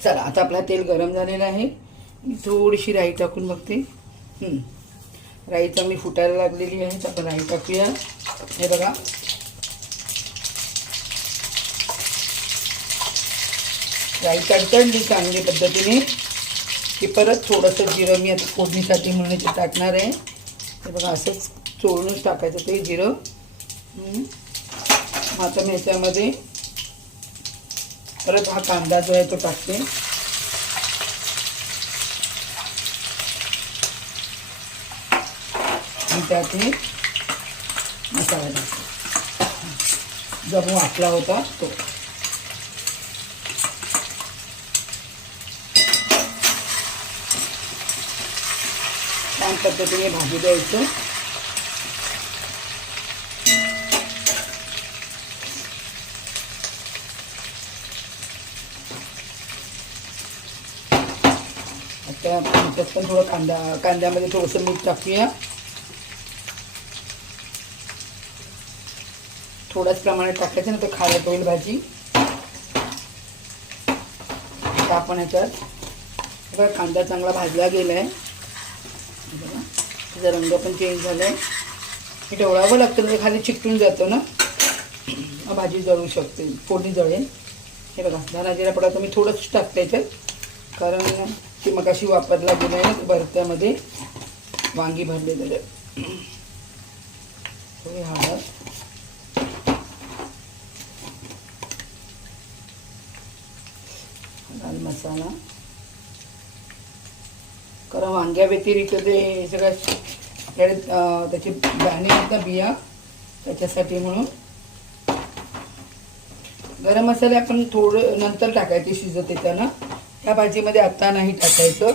चला आता आपला तेल गरम झालेलं आहे. मी थोडीशी राई टाकून बघते. राई चांगली फुटायला लागलेली आहे, तर आपण राई टाकूया. हे बघा, राई तडतडली चांगली पद्धतीने की परत थोडंसं जिरं मी आता फोडणीसाठी म्हणून ते टाकणार आहे. हे बघा, असंच चोळूनच टाकायचं ते जिरं. आता मी ह्याच्यामध्ये परत हा कांदा जो आहे तो टाकते. आणि त्यात मसाला टाकते जो आपण वाटला होता तो. छान पद्धतीने भाजी द्यायचं. आता त्यात पण थोडं कांद्यामध्ये थोडंसं मीठ टाकूया. थोड्याच प्रमाणात टाकायचं ना, तर खारट होईल भाजी. आता आपण ह्याच्यात बघा कांदा चांगला भाजला गेला आहे. बघा त्याचा रंग पण चेंज झाला आहे. हे ढवळावं लागतं, म्हणजे खाली चिकटून जातं ना, भाजी जळू शकते, फोडणी जळेल. हे बघा धना जिरा पावडर तुम्ही थोडंच टाकता याच्यात, कारण ती मगाशी वापरला गेलं आहे भरत्यामध्ये वांगी भरलेलं. थोडी हळद, लाल मसाला, कारण वांग्या व्यतिरिक्त ते सगळ्या त्याची दाणे आहेत ना, बिया, त्याच्यासाठी म्हणून. गरम मसाले आपण थोडं नंतर टाकायचे शिजत येताना, ह्या भाजीमध्ये आता नाही टाकायचं.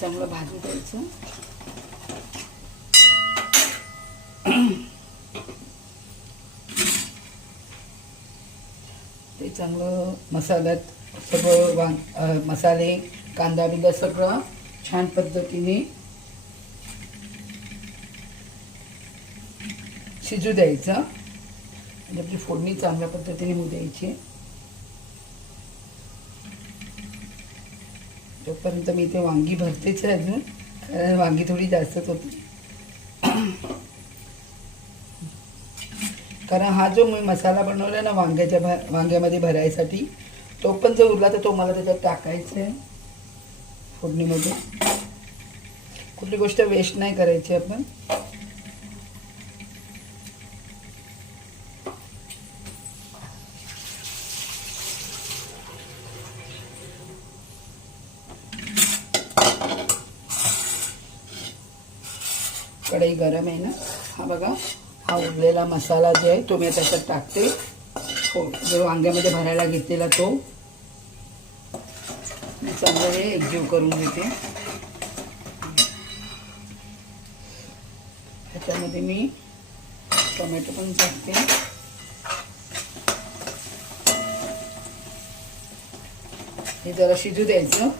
चांगलं भाजी द्यायचं. ते चांगलं मसाल्यात सगळं मसाले, कांदा बिंदा सगळं छान पद्धतीने शिजू द्यायचं. आणि आपली फोडणी चांगल्या पद्धतीने होऊ द्यायची. तोपर्यंत मी इथे वांगी भरतेच आहे अजून, कारण वांगी थोडी जास्तच होती. कारण हा जो मी मसाला बनवला ना वांग्यामध्ये भरायसाठी, तो पण जो उरला तर तो मला त्याच्यात टाकायचा आहे फोडणीमध्ये. कुठली गोष्ट वेस्ट नाही करायची आपण. कढई गरम आहे ना, हा बघा, हा उरलेला मसाला जो आहे तो मी त्याच्यात टाकते. हो, जो वांग्यामध्ये भरायला घेतलेला तो मी चांगलं हे एकजीव करून घेते. त्याच्यामध्ये मी टोमॅटो पण टाकते. हे जरा शिजू द्यायचं.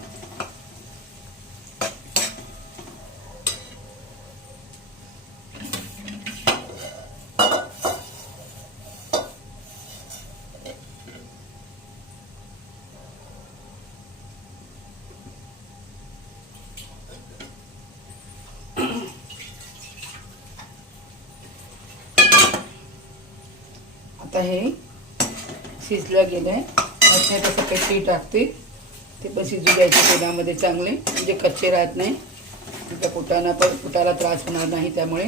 आता हे शिजलं गेलं आहे. आता तसं कच्ची टाकते, ते पण शिजू द्यायचे तेलामध्ये चांगले, म्हणजे कच्चे राहत नाही. त्या पोटाला त्रास होणार नाही. त्यामुळे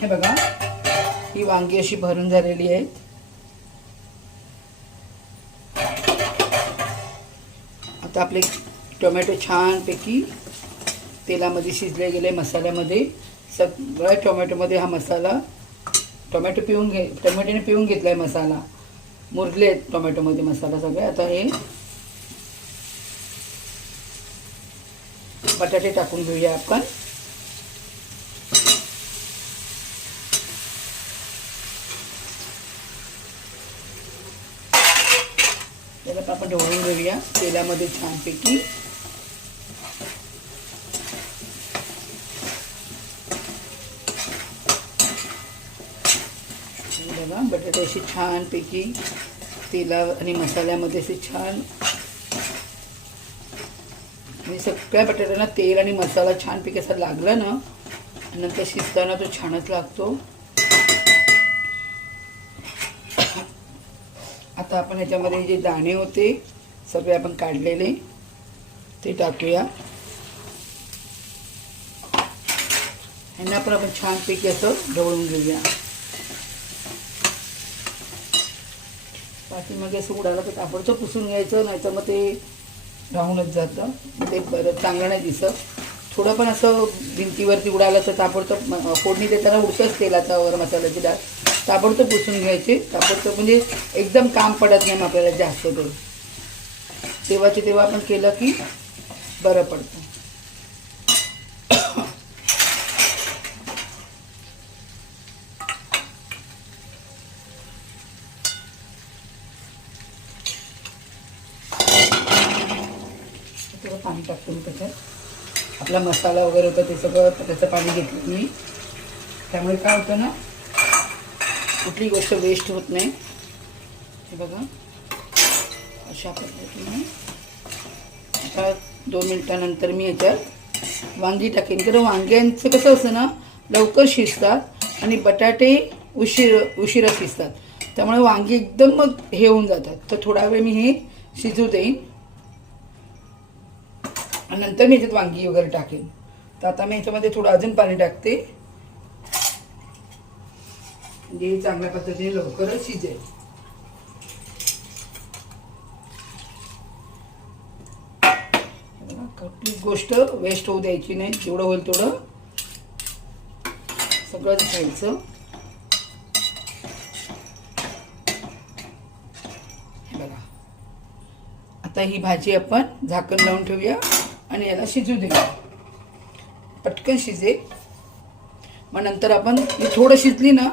हे बघा, ही वांगी अशी भरून झालेली आहेत. आता आपले टोमॅटो छानपैकी तेलामध्ये शिजले गेले. मसाल्यामध्ये सगळ्या टोमॅटोमध्ये हा मसाला, टोमॅटोने पिऊन घेतलाय मसाला, मुरले टोमॅटोमध्ये मसाला सगळे. आता हे बटाटे टाकून घेऊया आपण. त्याला आपण ढवळून घेऊया तेलामध्ये छानपैकी. बटाटे अशी छानपैकी तेला आणि मसाल्यामध्ये असे छान, आणि सगळ्या बटाट्यांना तेल आणि मसाला छानपैकी असा लागला ना, नंतर शिजताना तो छानच लागतो. आता आपण ह्याच्यामध्ये जे दाणे होते सगळे आपण काढलेले ते टाकूया. ह्यांना पण आपण छानपैकी असं ढवळून घेऊया. पाठीमागे असं उडाला तर ताबडतोब पुसून घ्यायचं, नाहीतर मग ते राहूनच जातं, ते बरं चांगलं नाही दिसत. थोडं पण असं भिंतीवरती उडालं तर ताबडतोब फोडणी देताना उडतंच तेलाचा वर मसाल्याची डाळ, ताबडतोब पुसून घ्यायचे. ताबडतोब म्हणजे एकदम काम पडत नाही मग आपल्याला जास्त ते, तेव्हाचे तेव्हा आपण केलं की बरं पडतं. पाणी टाकतो मी त्याच्यात. आपला मसाला वगैरे होता ते सगळं त्याचं पाणी घेतलं मी, त्यामुळे काय होतं ना, कुठली गोष्ट वेस्ट होत नाही. हे बघा अशा पद्धतीने. आता 2 मिनिटानंतर मी याच्यात वांगी टाकेन, कारण वांग्यांचं कसं असतं ना, लवकर शिजतात आणि बटाटे उशिरा शिजतात, त्यामुळे वांगी एकदम मग हे होऊन जातात. तर थोडा वेळ मी हे शिजू देईन आणि नंतर मी याच्यात वांगी वगैरे टाकेन. तर आता मी याच्यामध्ये थोडं अजून पाणी टाकते, म्हणजे चांगल्या पद्धतीने लवकरच शिजेल. कुठलीच गोष्ट वेस्ट होऊ द्यायची नाही, जेवढं होईल तेवढं सगळंच घ्यायचं. हे बघा, आता ही भाजी आपण झाकण लावून ठेवूया आणि याला शिजू देऊया. पटकन शिजेल. मग नंतर आपण ही थोडं शिजली ना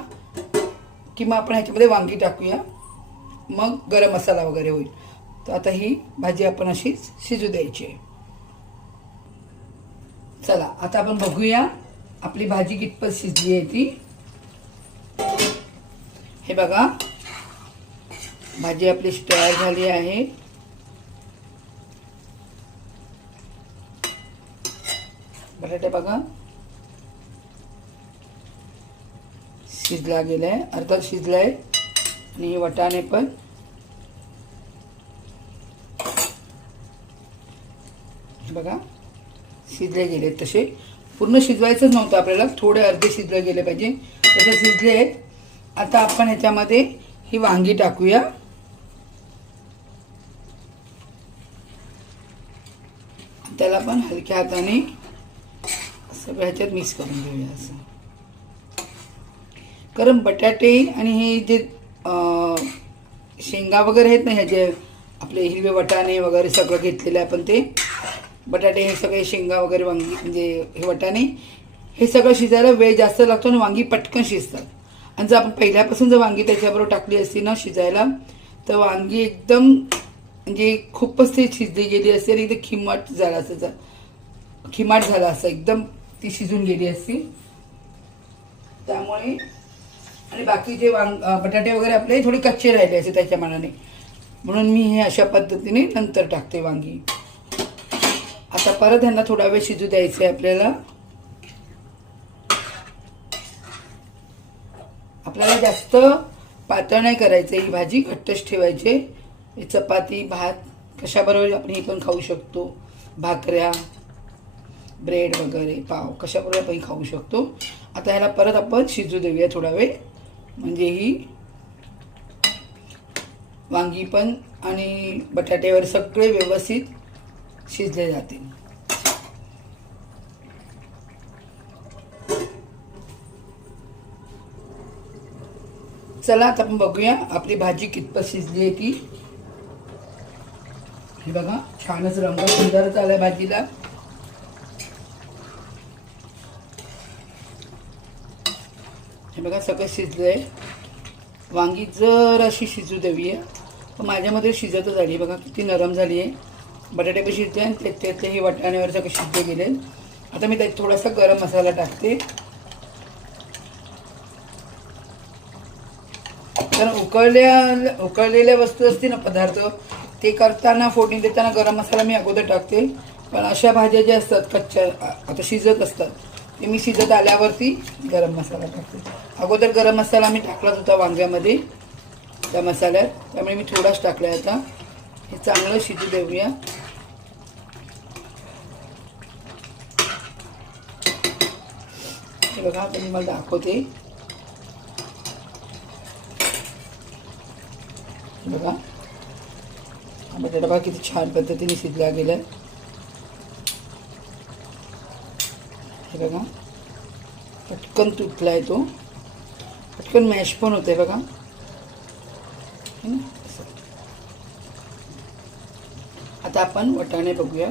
की मग आपण ह्याच्यामध्ये वांगी टाकूया, मग गरम मसाला वगैरे होईल. तर आता ही भाजी आपण अशीच शिजू द्यायची आहे. चला आता आपण बघूया आपली भाजी कितपत शिजली आहे ती. हे बघा, भाजी आपली तयार झाली आहे. बटाटे बघा शिजला गेलाय, अर्धा शिजलाय, आणि वाटाणे पण बघा शिजले गेले. तसे पूर्ण शिजवायचंच नव्हतं आपल्याला, थोडे अर्धे शिजले गेले पाहिजे, तसे शिजले आहेत. आता आपण ह्याच्यामध्ये ही वांगी टाकूया. त्याला पण हलक्या हाताने सगळं ह्याच्यात मिक्स करून घेऊया असं. कारण बटाटे आणि हे जे शेंगा वगैरे आहेत ना, ह्याचे आपले हिरवे वाटाणे वगैरे सगळं घेतलेलं आहे आपण, ते बटाटे हे सगळे शेंगा वगैरे वांगी म्हणजे हे वाटाणे हे सगळं शिजायला वेळ जास्त लागतो आणि वांगी पटकन शिजतात. आणि जर आपण पहिल्यापासून जर वांगी त्याच्याबरोबर टाकली असती ना शिजायला, तर वांगी एकदम म्हणजे खूपच ते शिजली गेली असते आणि एकदम खिमाट झाला असं, खिमाट झाला असं, एकदम ती शिजून गेली असती. त्यामुळे आणि बाकी जे बटाटे वगैरे आपले थोडे कच्चे राहिले असे त्याच्या मानाने, म्हणून मी हे अशा पद्धतीने नंतर टाकते वांगी. आता परत ह्यांना थोडा वेळ शिजू द्यायचं आहे आपल्याला. आपल्याला जास्त पातळ नाही करायचं, ही भाजी घट्टच ठेवायची. चपाती भात कशाबरोबर आपण हे पण खाऊ शकतो, भाकऱ्या ब्रेड वगैरे पाव कशाबरोबर आपण खाऊ शकतो. आता ह्याला परत आपण शिजू देऊया थोडा वेळ, म्हणजे ही वांगी पण आणि बटाट्यावर सगळे व्यवस्थित शिजले जातील. चला आता आपण बघूया आपली भाजी कितपत शिजली आहे ती. हे बघा छानच रंग सुंदरच आलाय भाजीला. हे बघा सगळं शिजलंय. वांगी जर अशी शिजू देऊया, पण माझ्यामध्ये शिजतच आली. बघा किती नरम झाली आहे. बटाटे पण शिजले आणि त्यातले हे वाटाण्यावर सगळे शिजले गेले. आता मी त्यात थोडासा गरम मसाला टाकते. कारण उकळलेल्या वस्तू असते ना पदार्थ ते करताना फोडणी देताना गरम मसाला मी अगोदर टाकते. पण अशा भाज्या ज्या असतात कच्च्या आता शिजत असतात ते मी शिजत आल्यावरती गरम मसाला टाकते. अगोदर गरम मसाला मी टाकलाच होता वांग्यामध्ये त्या मसाल्यात, त्यामुळे मी थोडाच टाकला आहे. आता हे चांगलं शिजू देऊया. हे बघा आता मी मला दाखवते. बघा हा बटाटा बघा किती छान पद्धतीने शिजला गेला. हे बघा पटकन तुटला आहे तो, पटकन मॅश पण होते बघा. आता आपण वाटाणे बघूया.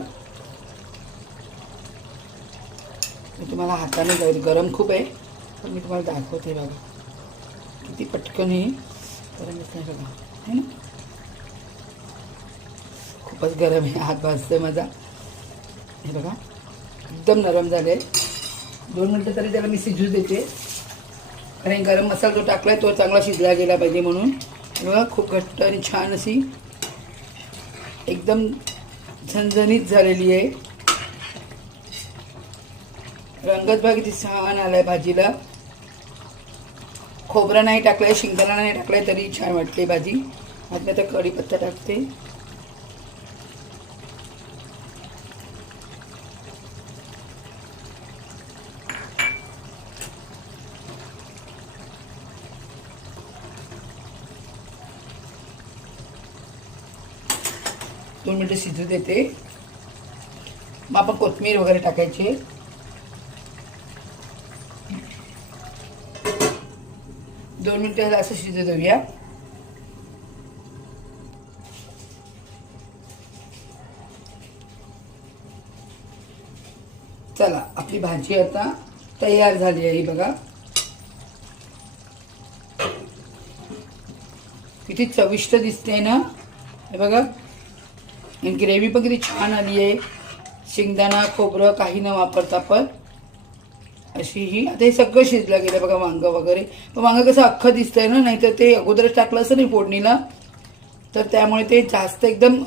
मी तुम्हाला हाताने जाईल, गरम खूप आहे पण मी तुम्हाला दाखवते बघा किती पटकन हे गरमच नाही बघा, है ना. खूपच गरम आहे, हात भाजतोय माझा. हे बघा एकदम नरम झाले. 2 मिनटं तरी त्याला मी शिजू देते, कारण गरम मसाला जो टाकला आहे तो चांगला शिजला गेला पाहिजे म्हणून. बघा खूप घट्ट आणि छान अशी एकदम झणझणीत झालेली आहे. रंगच बघा किती छान आलाय भाजीला. खोबरं नाही टाकलंय, शेंगदाणा नाही टाकलाय तरी छान वाटते भाजी. आता मी आता कढीपत्ता टाकते. दोन मिनटं शिजू देते. मग आपण कोथिंबीर वगैरे टाकायची. 2 मिनटं ह्याला असं शिजू देऊया. चला आपली भाजी आता तयार झाली आहे. बघा किती चविष्ट दिसते ना. हे बघा ग्रेव्ही पण किती छान आली आहे. शेंगदाणा खोबरं काही न वापरता पण अशी ही. आता हे सगळं शिजलं गेलं बघा वांगं वगैरे. पण वांगं कसं अख्खं दिसतंय ना, नाहीतर ते अगोदरच टाकलं असं नाही फोडणीला, तर त्यामुळे ते जास्त एकदम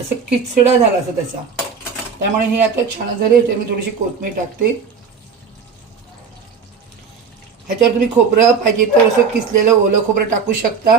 असं किचडा झाला असं त्याचा. त्यामुळे हे आता छान झाले. तर मी थोडीशी कोथिंबीर टाकते. ह्याच्यावर तुम्ही खोबरं पाहिजे तर असं किसलेलं ओलं खोबरं टाकू शकता.